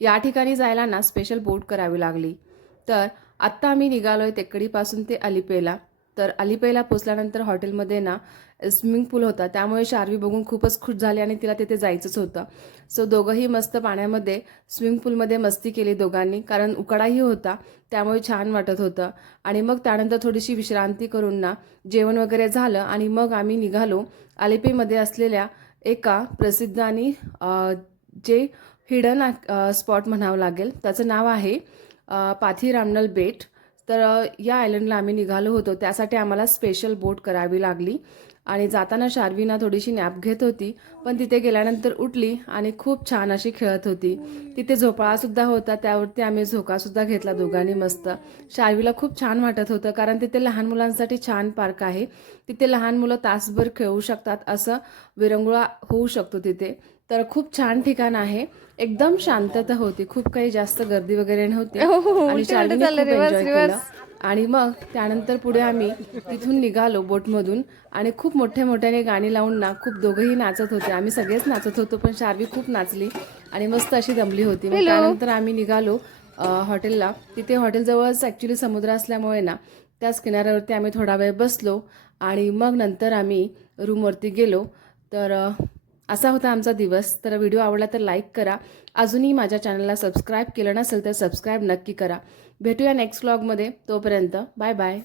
या ठिकाणी जायला ना स्पेशल बोट करावी लागली. तर आत्ता आम्ही निघालोय टेकडीपासून ते अलिपेला. तर अलिपेला पोचल्यानंतर हॉटेलमध्ये ना स्विमिंग पूल होता, त्यामुळे शार्वी बघून खूपच खुश झाली आणि तिला तिथे जायचंच होतं. सो दोघंही मस्त पाण्यामध्ये स्विमिंग पूलमध्ये मस्ती केली दोघांनी, कारण उकाडाही होता, त्यामुळे छान वाटत होतं. आणि मग त्यानंतर थोडीशी विश्रांती करून ना जेवण वगैरे झालं आणि मग आम्ही निघालो अलिपेमध्ये असलेल्या एका प्रसिद्ध आणि जे हिडन स्पॉट म्हणावं लागेल, त्याचं नाव आहे पाथीरामनल बेट. तर या आयलंडला आम्ही निघालो होतो, त्यासाठी आम्हाला स्पेशल बोट करावी लागली. आणि जाताना शार्वीना थोडीशी नॅप घेत होती, पण तिथे गेल्यानंतर उठली आणि खूप छान अशी खेळत होती. तिथे झोपाळासुद्धा होता, त्यावरती आम्ही झोकासुद्धा घेतला दोघांनी मस्त. शार्वीला खूप छान वाटत होतं, कारण तिथे लहान मुलांसाठी छान पार्क आहे. तिथे लहान मुलं तासभर खेळू शकतात, असं विरंगुळा होऊ शकतो तिथे. तर खूप छान ठिकाण आहे. एकदम शांतता होती, खूप काही जास्त गर्दी वगैरे नव्हती हो, आणि उलटे उलटे शार्वीने चाललं, खूप रिवर्स एन्जॉय केलं. रिवर्स. आणि मग त्यानंतर पुढे आम्ही तिथून निघालो बोटमधून आणि खूप मोठ्याने गाणी लावून ना खूप दोघंही नाचत होते. आम्ही सगळेच नाचत होतो, पण शार्वी खूप नाचली आणि मस्त अशी दमली होती. मग पिलू. त्यानंतर आम्ही निघालो हॉटेलला. तिथे हॉटेलजवळच ॲक्च्युली समुद्र असल्यामुळे ना त्याच किनाऱ्यावरती आम्ही थोडा वेळ बसलो आणि मग नंतर आम्ही रूमवरती गेलो. तर असा होता आमचा दिवस. तर व्हिडिओ आवडला तर लाईक करा. अजूनही माझ्या चॅनलला सबस्क्राईब केलं नसेल तर सबस्क्राईब नक्की करा. भेटूया नेक्स्ट व्लॉगमध्ये. तोपर्यंत बाय बाय.